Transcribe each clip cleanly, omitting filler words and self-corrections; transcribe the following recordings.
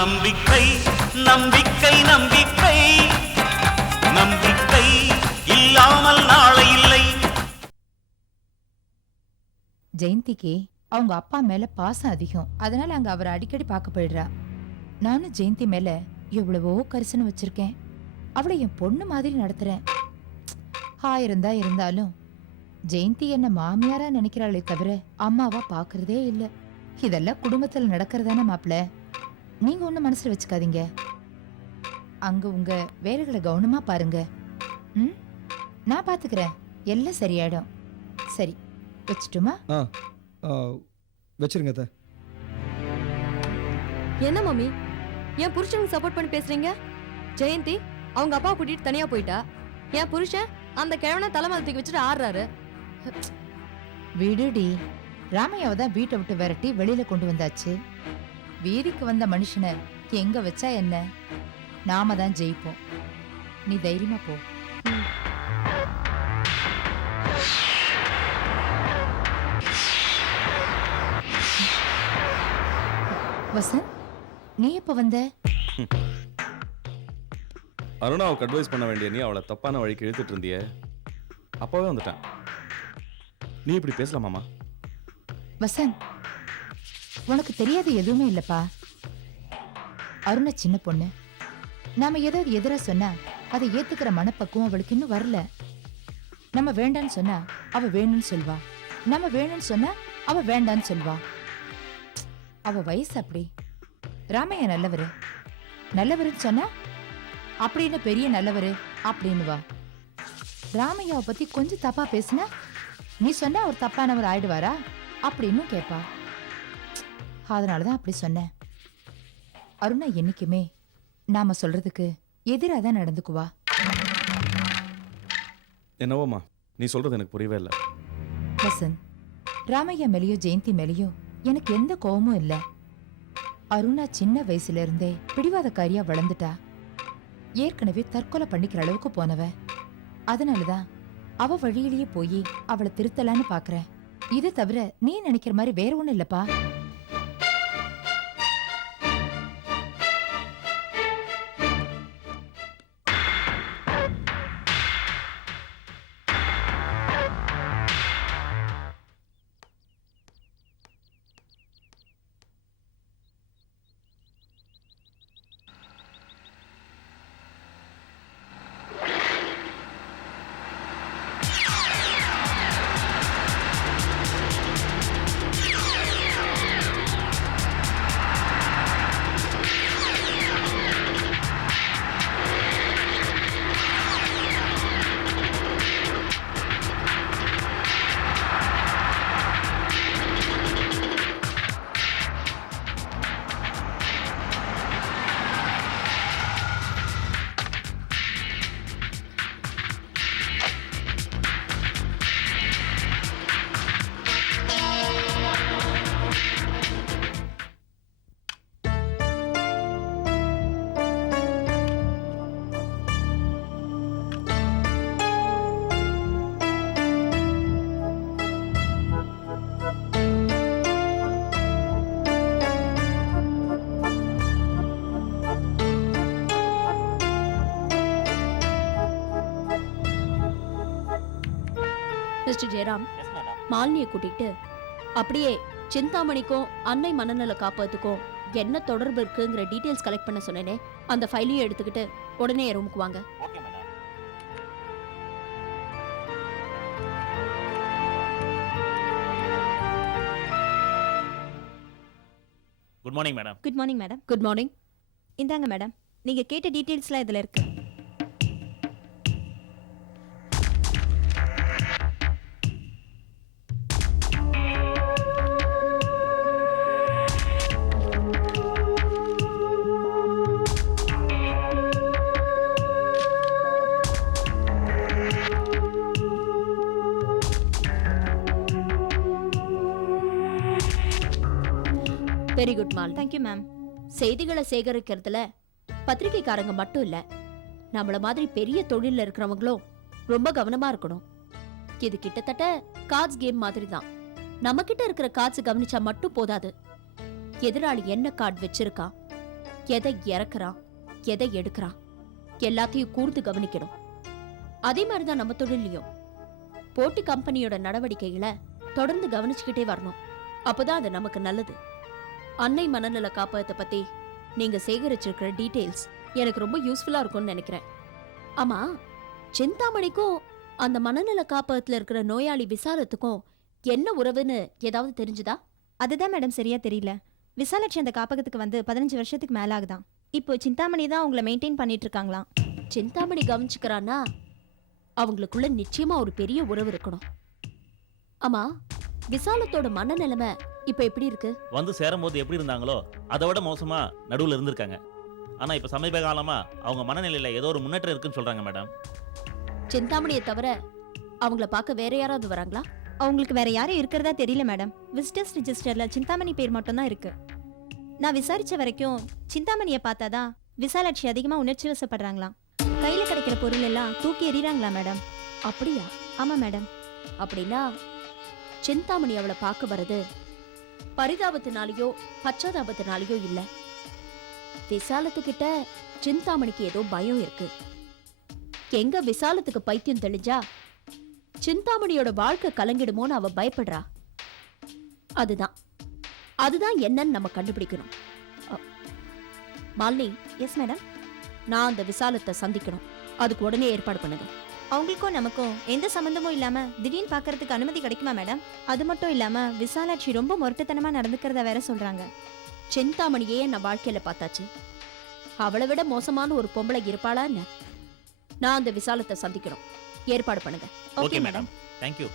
நம்பிக்கை நம்பிக்கை நம்பிக்கை நம்பிக்கை இல்லாமல் நாளை இல்லை. ஜெயந்திக்கு அவங்க அப்பா மேல பாசம் அதிகம். அதனால அங்க அவரை அடிக்கடி பார்க்க போயிடுறா. நானும் ஜெயந்தி மேல எவ்வளவோ கரிசனை வச்சிருக்கேன். அவளை என் பொண்ணு மாதிரி நடத்துறேன். இருந்தாலும் ஜெயந்தி என்ன மாமியாரா நினைக்கிறாளே தவிர அம்மாவா பாக்குறதே இல்ல. இதெல்லாம் குடும்பத்துல நடக்கிறதானே மாப்பிள்ள. நீங்க ஒண்ணு மனசுல வச்சுக்காதீங்க. அங்க உங்க வேலைகளை கவனமா பாருங்க. நான் பாத்துக்கிறேன். எல்லாம் சரியாயிடும். சரி, வச்சுட்டுமா? வச்சிருங்க. என்ன மம்மி, என் புருஷனுக்கு சப்போர்ட் பண்ணி பேசுறீங்க? ஜெயந்தி அவங்க அப்பா கூட்டிட்டு தனியா போயிட்டா. என் புருஷன் அந்த கிழவனை தலைமையில தூக்கி வச்சுட்டு ஆடுறாரு. விடுடி, ராமையாவை தான் வீட்டை விட்டு விரட்டி வெளியில கொண்டு வந்தாச்சு. வீதிக்கு வந்த மனுஷனை எங்க வச்சா என்ன? நாம தான் ஜெயிப்போம். நீ தைரியமா போ. வசந்த், நீ எப்ப வந்த? அருணாவுக்கு அட்வைஸ் பண்ண வேண்டிய நீ அவளை தப்பான வழிக்கு இழுத்துட்டு இருந்திய. அப்பவே வந்துட்டேன். நீ இப்படி பேசலாமாமா? வசந்த், உனக்கு தெரியாத எதுவுமே இல்லப்பா. அருணா சின்ன பொண்ணு. நாம ஏதாவது எதிரா சொன்னா அதை ஏத்துக்கிற மனப்பக்குவம் அவளுக்கு இன்னும் வரல. நம்ம வேண்டான்னு சொன்னா அவ வேணும்னு சொல்வா. நம்ம வேணும்னு சொன்னா அவ வேண்டான்னு சொல்வா. அவ வயசு அப்படி. ராமையா நல்லவரு. நல்லவருன்னு சொன்னா அப்படின்னு பெரிய நல்லவரு அப்படின்னு வா. ராமையாவை பத்தி கொஞ்சம் தப்பா பேசுனா நீ சொன்னா அவர் தப்பானவர் ஆயிடுவாரா அப்படின்னு கேட்பா. அதனாலதான் அப்படி சொன்னேன். அருணா என்னைக்குமே நாம சொல்றதுக்கு எதிராதான் நடந்துக்குவா. என்னவோமா, நீ சொல்றது எனக்கு புரியவே இல்லை. வசந்த், ராமையா மேலேயோ ஜெயந்தி மேலேயோ எனக்கு எந்த கோபமும் இல்ல. அருணா சின்ன வயசுல இருந்தே பிடிவாதக்காரியா வளர்ந்துட்டா. ஏற்கனவே தற்கொலை பண்ணிக்கிற அளவுக்கு போனவ. அதனாலதான் அவ வழியிலேயே போய் அவளை திருத்தலான்னு பாக்குறேன். இது தவிர நீ நினைக்கிற மாதிரி வேற ஒண்ணும் இல்லப்பா. மிஸ்டர் ஜெயராம், மாலினியை கூட்டிட்டு அப்படியே சிந்தாமணிக்கும் அன்னை மனநல காப்பதுக்கும் என்ன தொடர்பு இருக்குங்கிற டீடைல்ஸ் கலெக்ட் பண்ண சொன்னேனே, அந்த ஃபைலையும் எடுத்துக்கிட்டு உடனே ரூமுக்கு வாங்க. Good morning madam. Good morning madam. Good morning. இந்தாங்க மேடம், நீங்க கேட்ட டீடைல்ஸ்லாம் இதுல இருக்கு. Very good mall. Thank you ma'am. செய்திகளை சேகரிக்கிறதுல பத்திரிகைக்காரங்க மட்டும் இல்ல, நம்மள மாதிரி பெரிய தொழில இருக்கிறவங்களும் ரொம்ப கவனமா இருக்கணும். இது கிட்டத்தட்ட கார்ட்ஸ் கேம் மாதிரி தான். நம்ம கிட்ட இருக்கிற கார்ட்ஸ் கவனிச்சா மட்டும் போதாது. எதிராளி என்ன கார்டு வச்சிருக்கான், எதை இறக்குறான் எதை எடுக்கிறான் எல்லாத்தையும் கூர்ந்து கவனிக்கணும். அதே மாதிரிதான் நம்ம தொழிலையும் போட்டி கம்பெனியோட நடவடிக்கைகளை தொடர்ந்து கவனிச்சுக்கிட்டே வரணும். அப்போதான் அது நமக்கு நல்லது. அன்னை மனநல காப்பகத்தை பத்தி நீங்க சேகரிச்சிருக்கிற டீடைல்ஸ் எனக்கு ரொம்ப யூஸ்ஃபுல்லா இருக்கும்னு நினைக்கிறேன். ஆமா, சிந்தாமணிக்கும் அந்த மனநல காப்பகத்துல இருக்கிற நோயாளி விசாலத்துக்கும் என்ன உறவுன்னு ஏதாவது தெரிஞ்சுதா? அதுதான் மேடம் சரியா தெரியல. விசாலாட்சி அந்த காப்பகத்துக்கு வந்து 15 வருஷத்துக்கு மேல ஆகுதான். இப்போ சிந்தாமணி தான் அவங்கள மெயின்டைன் பண்ணிட்டு இருக்காங்களாம். சிந்தாமணி கவனிச்சுக்கிறானா அவங்களுக்குள்ள நிச்சயமா ஒரு பெரிய உறவு இருக்கணும். ஆமா, விசாலத்தோட மனநிலைமை இப்ப எப்படி இருக்கு? வந்து சேரும்போது எப்படி இருந்தாங்களோ அதை விட மோசமா நடுவுல இருந்திருக்காங்க. ஆனா இப்ப சமீப காலமா அவங்க மனநிலையில ஏதோ ஒரு முன்னேற்றம் இருக்குன்னு சொல்றாங்க மேடம். சிந்தாமணியை தவிர அவங்கள பார்க்க வேற யாராவது வராங்களா? அவங்களுக்கு வேற யாரும் இருக்கிறதா தெரியல மேடம். விசிட்டர்ஸ் ரிஜிஸ்டர்ல சிந்தாமணி பேர் மட்டும் தான் இருக்கு. நான் விசாரிச்ச வரைக்கும் சிந்தாமணியை பார்த்தாதான் விசாலாட்சி அதிகமா உணர்ச்சி வசப்படுறாங்களாம். கையில கிடைக்கிற பொருள் எல்லாம் தூக்கி எறிறாங்களா மேடம். அப்படியா? ஆமா மேடம். அப்படின்னா சிந்தாமணி அவளை பார்க்க வர்றது பரிதாபத்தினாலேயோ பச்சாதாபத்தினாலேயோ இல்ல. விசாலத்துக்கிட்ட சிந்தாமணிக்கு ஏதோ பயம் இருக்கு. எங்க விசாலத்துக்கு பைத்தியம் தெளிஞ்சா சிந்தாமணியோட வாழ்க்கை கலங்கிடுமோன்னு அவ பயப்படுறா. அதுதான் என்னன்னு நம்ம கண்டுபிடிக்கணும். மாலினி. Yes madam. நான் அந்த விசாலத்தை சந்திக்கணும். அதுக்கு உடனே ஏற்பாடு பண்ணுங்க. அவங்களுக்கும் நமக்கும் எந்த சம்பந்தமும் இல்லாம திடீர்னு பாக்குறதுக்கு அனுமதி கிடைக்குமா மேடம்? அது மட்டும் இல்லாம விசாலாட்சி ரொம்ப முரட்டுத்தனமா நடந்துக்கிறத வேற சொல்றாங்க. சிந்தாமணியே நான் வாழ்க்கையில பார்த்தாச்சு. அவளை விட மோசமான ஒரு பொம்பளை இருப்பாளா என்ன? நான் அந்த விசாலத்தை சந்திக்கணும். ஏற்பாடு பண்ணுங்க. Okay madam. தேங்க்யூ.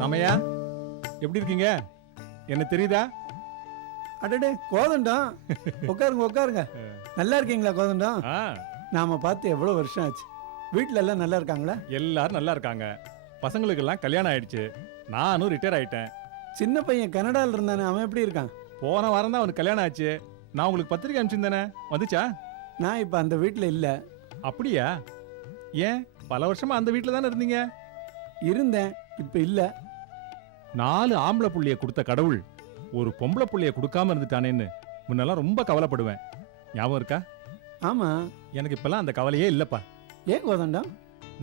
ராமையா, எப்படி இருக்கீங்க? என்ன தெரியுதா? அடடே கோதண்டம், உட்காருங்க உட்காருங்க. நல்லா இருக்கீங்களா கோதண்டம்? ஆ, நாம பார்த்து எவ்வளவு வருஷம் ஆச்சு. வீட்ல எல்லாம் நல்லா இருக்காங்களா? எல்லாரும் நல்லா இருக்காங்க. பசங்களுக்கெல்லாம் கல்யாணம் ஆயிடுச்சு. நானும் ரிட்டையர் ஆயிட்டேன். சின்ன பையன் கனடால இருந்தானே, அவன் எப்படி இருக்கான்? போன வாரம் தான் அவனுக்கு கல்யாணம் ஆச்சு. நான் உங்களுக்கு பத்திரிக்கை அனுப்பிச்சிருந்தேனே, வந்துச்சா? நான் இப்ப அந்த வீட்ல இல்ல. அப்படியா? ஏன், பல வருஷமா அந்த வீட்டில் தானே இருந்தீங்க? இருந்தேன், இப்ப இல்ல. 4 ஆம்பளை புள்ளைய கொடுத்த கடவுள் ஒரு பொம்பளை புள்ளைய கொடுக்காம இருந்துட்டானேன்னு முன்னெல்லாம் ரொம்ப கவலைப்படுவேன். ஞாபகம் இருக்கா? ஆமா. எனக்கு இப்பெல்லாம் அந்த கவலையே இல்லப்பா. ஏன் கோதண்டம்?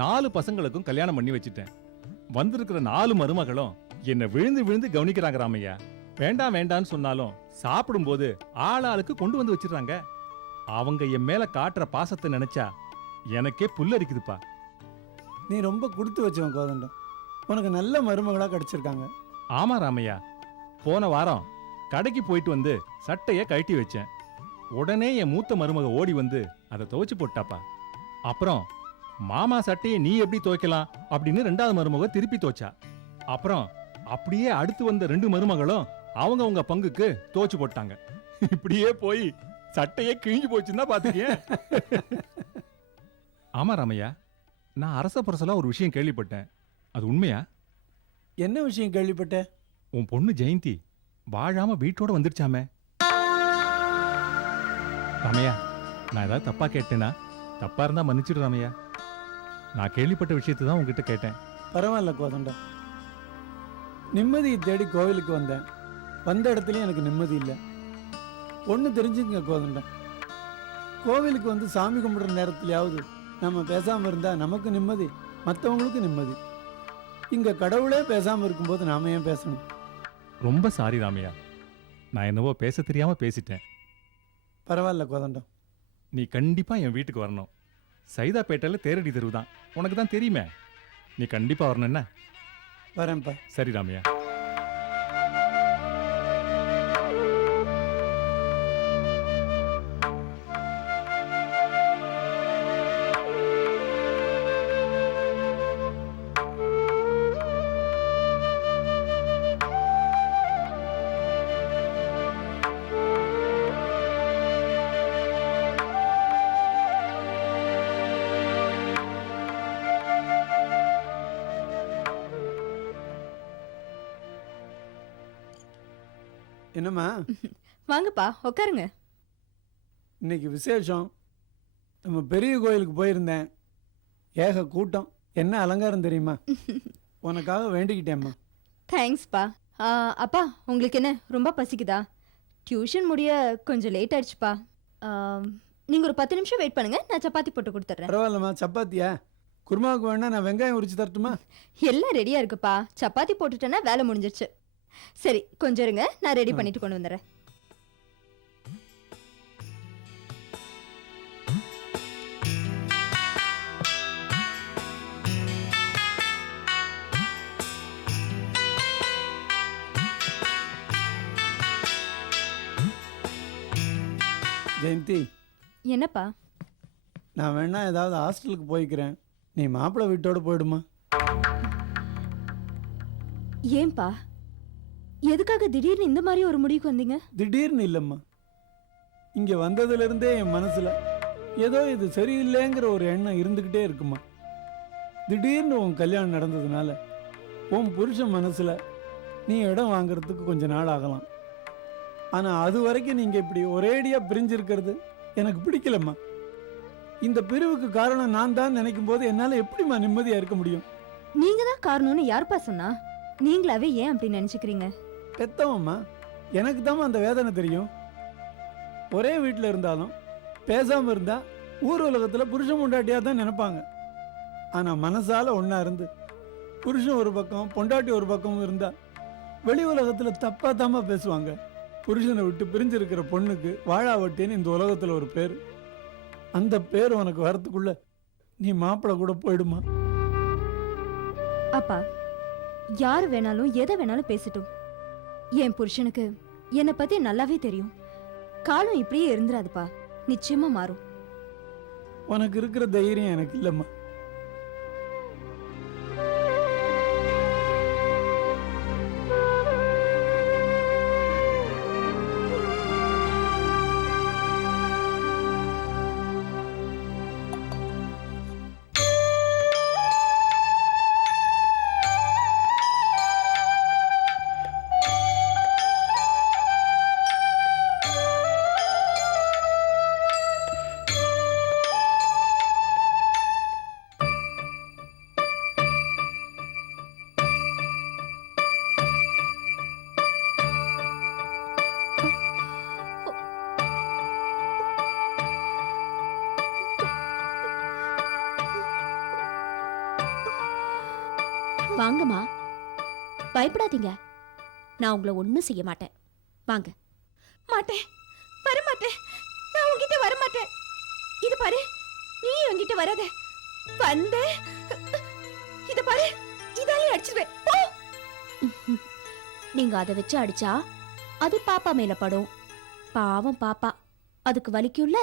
4 பசங்களுக்கும் கல்யாணம் பண்ணி வச்சுட்டேன். வந்திருக்கிற 4 மருமகளும் என்ன விழுந்து விழுந்து கவனிக்கிறாங்க ராமையா. வேண்டாம் வேண்டான்னு சொன்னாலும் சாப்பிடும்போது ஆளாளுக்கு கொண்டு வந்து வச்சிடறாங்க. அவங்க என் மேல காட்டுற பாசத்தை நினைச்சா எனக்கே புல்லரிக்குதுப்பா. நீ ரொம்ப கொடுத்து வச்சவன் கோதண்டம். உனக்கு நல்ல மருமகளா கிடைச்சிருக்காங்க. ஆமா ராமையா, போன வாரம் கடைக்கு போயிட்டு வந்து சட்டைய கழட்டி வச்சேன். உடனே என் மூத்த மருமக ஓடி வந்து அதை துவைச்சு போட்டாப்பா. அப்புறம் மாமா சட்டையை நீ எப்படி துவைக்கலாம் அப்படின்னு 2வது மருமக திருப்பி துவைச்சா. அப்புறம் அப்படியே அடுத்து வந்த 2 மருமகளும் அவங்க பங்குக்கு துவைச்சு போட்டாங்க. இப்படியே போய் சட்டையே கிழிஞ்சு போச்சுன்னா பாத்துக்கேன். ஆமா ராமையா, நான் அரச புரசலா ஒரு விஷயம் கேள்விப்பட்டேன். அது உண்மையா? என்ன விஷயம் கேள்விப்பட்ட? உன் பொண்ணு ஜெயந்தி வாழாம வீட்டோட வந்துருச்சாமே. ராமையா, நான் ஏதாவது தப்பா கேட்டேனா? தப்பா இருந்தா மன்னிச்சிடு ராமையா. நான் கேள்விப்பட்ட விஷயத்தை தான் உங்ககிட்ட கேட்டேன். பரவாயில்ல கோதண்டம். நிம்மதியை தேடி கோவிலுக்கு வந்தேன். வந்த இடத்துலயும் எனக்கு நிம்மதி இல்லை. ஒன்று தெரிஞ்சுங்க கோதண்டம், கோவிலுக்கு வந்து சாமி கும்பிடுற நேரத்துலயாவது நம்ம பேசாம இருந்தா நமக்கு நிம்மதி, மற்றவங்களுக்கு நிம்மதி. இங்க கடவுளே பேசாம இருக்கும்போது நாம ஏன் பேசணும்? ரொம்ப சாரி ராமையா, நான் என்னவோ பேச தெரியாம பேசிட்டேன். பரவாயில்ல கோதண்டம். நீ கண்டிப்பா என் வீட்டுக்கு வரணும். சைதாப்பேட்டையில தேரடி தெருவு தான், உனக்கு தான் தெரியுமே. நீ கண்டிப்பா வரணும். என்ன? வரேன்ப்பா. சரி ராமையா. என்னம்மா வாங்கப்பா உட்காருங்க. இன்னைக்கு விசேஷம். நம்ம பெரிய கோயிலுக்கு போயிருந்தேன். ஏக கூட்டம். என்ன அலங்காரம் தெரியுமா? உனக்காக வேண்டிக்கிட்டேம்மா. தேங்க்ஸ்ப்பா. அப்பா உங்களுக்கு என்ன ரொம்ப பசிக்குதா? டியூஷன் முடிய கொஞ்சம் லேட் ஆயிடுச்சுப்பா. நீங்கள் ஒரு 10 நிமிஷம் வெயிட் பண்ணுங்க, நான் சப்பாத்தி போட்டு கொடுத்துட்றேன். பரவாயில்லம்மா. சப்பாத்தியா? குருமாவுக்கு வேணா நான் வெங்காயம் உரிச்சு தரட்டுமா? எல்லாம் ரெடியா இருக்குப்பா. சப்பாத்தி போட்டுட்டேன்னா வேலை முடிஞ்சிருச்சு. சரி கொஞ்சம் இருங்க, நான் ரெடி பண்ணிட்டு கொண்டு வந்துடுறேன். ஜெயந்தி, என்னப்பா? நான் வேணா ஏதாவது ஹாஸ்டலுக்கு போய்க்கிறேன். நீ மாப்பிள்ளை வீட்டோட போயிடுமா? ஏன்பா எதுக்காக திடீர்னு இந்த மாதிரி ஒரு முடிவுக்கு வந்தீங்க? திடீர்னு இல்லைம்மா. இங்கே வந்ததுலேருந்தே என் மனசில் ஏதோ இது சரியில்லைங்கிற ஒரு எண்ணம் இருந்துக்கிட்டே இருக்குமா. திடீர்னு உன் கல்யாணம் நடந்ததுனால உன் புருஷன் மனசில் நீ இடம் வாங்குறதுக்கு கொஞ்ச நாள் ஆகலாம். ஆனால் அது வரைக்கும் நீங்கள் இப்படி ஒரேடியாக பிரிஞ்சிருக்கிறது எனக்கு பிடிக்கலம்மா. இந்த பிரிவுக்கு காரணம் நான் தான் நினைக்கும் போது என்னால் எப்படிம்மா நிம்மதியாக இருக்க முடியும்? நீங்க தான் காரணம்னு யாருப்பா சொன்னா? நீங்களாவே ஏன் அப்படி நினைச்சுக்கிறீங்க? பெத்தவம்மா, எனக்கு தான் அந்த வேதனை தெரியும். ஒரே வீட்டில் இருந்தாலும் பேசாமல் இருந்தால் ஊர் உலகத்தில் புருஷன் பொண்டாட்டியாக தான் நினைப்பாங்க. ஆனால் மனசால் ஒன்றா இருந்து புருஷன் ஒரு பக்கம் பொண்டாட்டி ஒரு பக்கம் இருந்தால் வெளி உலகத்தில் தப்பாக தாம்மா பேசுவாங்க. புருஷனை விட்டு பிரிஞ்சிருக்கிற பொண்ணுக்கு வாழாவட்டின்னு இந்த உலகத்தில் ஒரு பேர். அந்த பேர் உனக்கு வரத்துக்குள்ள நீ மாப்பிள்ளை கூட போயிடுமா. அப்பா யார் வேணாலும் எதை வேணாலும் பேசட்டும். என் புருஷனுக்கு என்னை பத்தி நல்லாவே தெரியும். காலம் இப்படியே இருந்துராதுப்பா, நிச்சயமா மாறும். உனக்கு இருக்கிற தைரியம் எனக்கு இல்லைம்மா. வாங்கம்மா, பயப்படாதீங்க. நான் உங்களை ஒன்றும் செய்ய மாட்டேன். வாங்க. மாட்டேன், வரமாட்டேன். நான் உன்கிட்ட வரமாட்டேன். இது பாரு, நீ என்கிட்ட வராத. வந்த இத பாரு, இதாலே அடிச்சிருவேன். போ. நீங்க அதை வச்சு அடிச்சா அது பாப்பா மேல படும். பாவம் பாப்பா, அதுக்கு வலிக்கும்ல.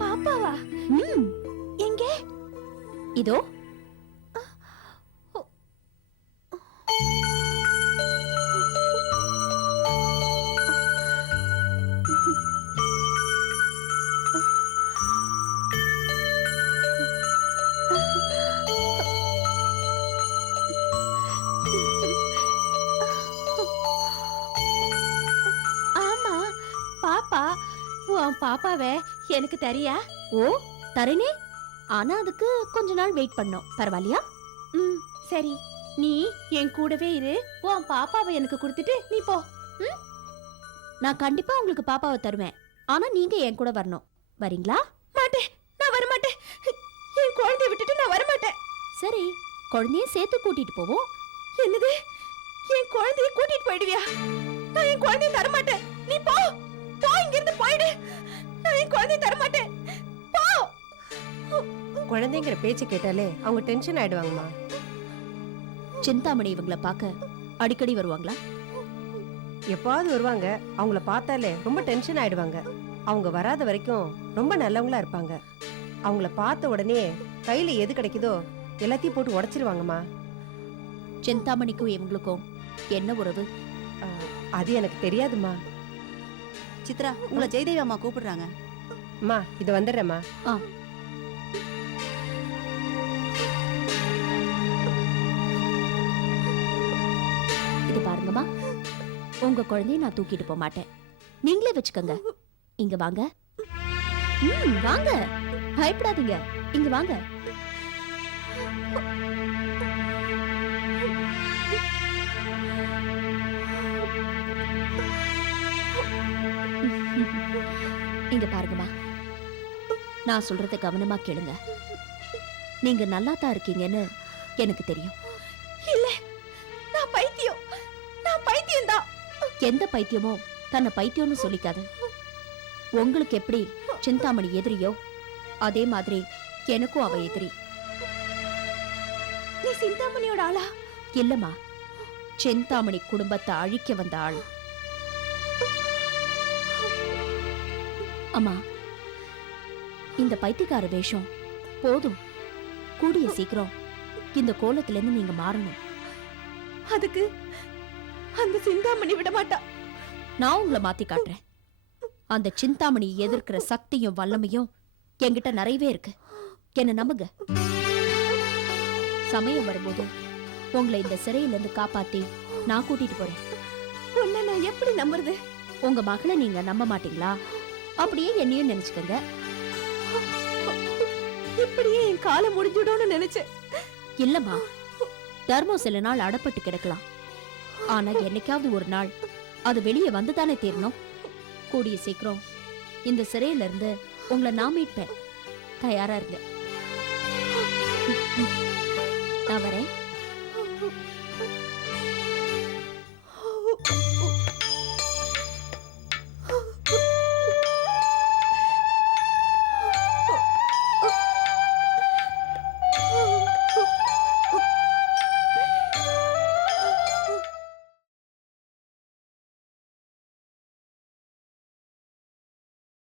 பாப்பாவா? எங்க? இதோ. ஆமா, பாப்பா. உன் பாப்பாவே எனக்கு தெரியா? ஓ, தரேனே. ஆனா அதுக்கு கொஞ்ச நாள் வெயிட் பண்ணோம். பரவாயில்லையா? சரி, நீ என் கூடவே இரு. உன் பாப்பாவை எனக்கு கொடுத்துட்டு நீ போ. நான் கண்டிப்பா உங்களுக்கு பாப்பாவை தருவேன். ஆனா நீங்க என் கூட வரணும். வரீங்களா? மாட்டேன், நான் வர மாட்டேன். என் குழந்தைய விட்டுட்டு நான் வர மாட்டேன். சரி, குழந்தைய சேர்த்து கூட்டிட்டு போவோம். என்னது? என் குழந்தைய கூட்டிட்டு போயிடுவியா? நான் என் குழந்தைய தர மாட்டேன். நீ போ, போ, இங்க இருந்து போயிடு. நான் என் குழந்தைய தர மாட்டேன். போ. குழந்தைங்கிற பேச்சு கேட்டாலே அவங்க டென்ஷன் ஆயிடுவாங்கம்மா. சிந்தாமணி இவங்கள பார்க்க அடிக்கடி வருவாங்களா? எப்பாவது வருவாங்க. அவங்கள பார்த்தாலே ரொம்ப டென்ஷன் ஆயிடுவாங்க. அவங்க வராத வரைக்கும் ரொம்ப நல்லவங்களா இருப்பாங்க. அவங்கள பார்த்த உடனே கையில எது கிடைக்குதோ எல்லாத்தையும் போட்டு உடைச்சிருவாங்கம்மா. சிந்தாமணிக்கும் இவங்களுக்கும் என்ன உறவு? அது எனக்கு தெரியாதுமா. சித்ரா, உங்களை ஜெயதேவி அம்மா கூப்பிடுறாங்க. அம்மா, இது வந்துடுறேம்மா. உங்க குழந்தைய நான் தூக்கிட்டு போக மாட்டேன். நீங்களே வச்சுக்கோங்க. இங்க வாங்க. வாங்க, பயப்படாதீங்க. இங்க வாங்க. இங்க பாருங்கம்மா, நான் சொல்றத கவனமா கேளுங்க. நீங்க நல்லா தான் இருக்கீங்கன்னு எனக்கு தெரியும். இல்ல, நான் பைத்தியம். நான் பைத்தியம் தான். எந்த பைத்தியமோ தன்னை பைத்தியம்னு சொல்லிக்காது. உங்களுக்கு எப்படி சிந்தாமணி எதிரியோ அதே மாதிரி எனக்கும் அவ எதிரி. நீ சிந்தாமணியோட ஆளா? இல்லம்மா, சிந்தாமணி குடும்பத்தை அழிக்க வந்த ஆள். அம்மா, இந்த பைத்தியக்கார வேஷம் போதும். கூடிய சீக்கிரம் இந்த கோலத்துல இருந்து நீங்க மாறணும். அதுக்கு அந்த சிந்தாமணி விட மாட்டா. நான் உங்களை மாத்தி காட்டுறேன். அந்த சிந்தாமணி எதிர்க்கிற சக்தியும் வல்லமையும் என்கிட்ட நிறையவே இருக்கு. என்ன நம்புங்க. சமயம் வரும்போது உங்களை இந்த சிறையில இருந்து காப்பாத்தி நான் கூட்டிட்டு போறேன். உன்னை நான் எப்படி நம்புறது? உங்க மகளை நீங்க நம்ப மாட்டீங்களா? அப்படியே என்னையும் நினைச்சுக்கங்க. இப்படியே என் காலம் முடிஞ்சிடும்னு நினைச்சேன். இல்லம்மா, தர்மம் சில நாள் அடப்பட்டு கிடக்கலாம். ஆனா என்னைக்காவது ஒரு நாள் அது வெளியே வந்துதானே தீரணும். கூடிய சீக்கிரம் இந்த சிறையில இருந்து உங்களை நான் மீட்பேன். தயாரா இருங்க. நான் வரேன்.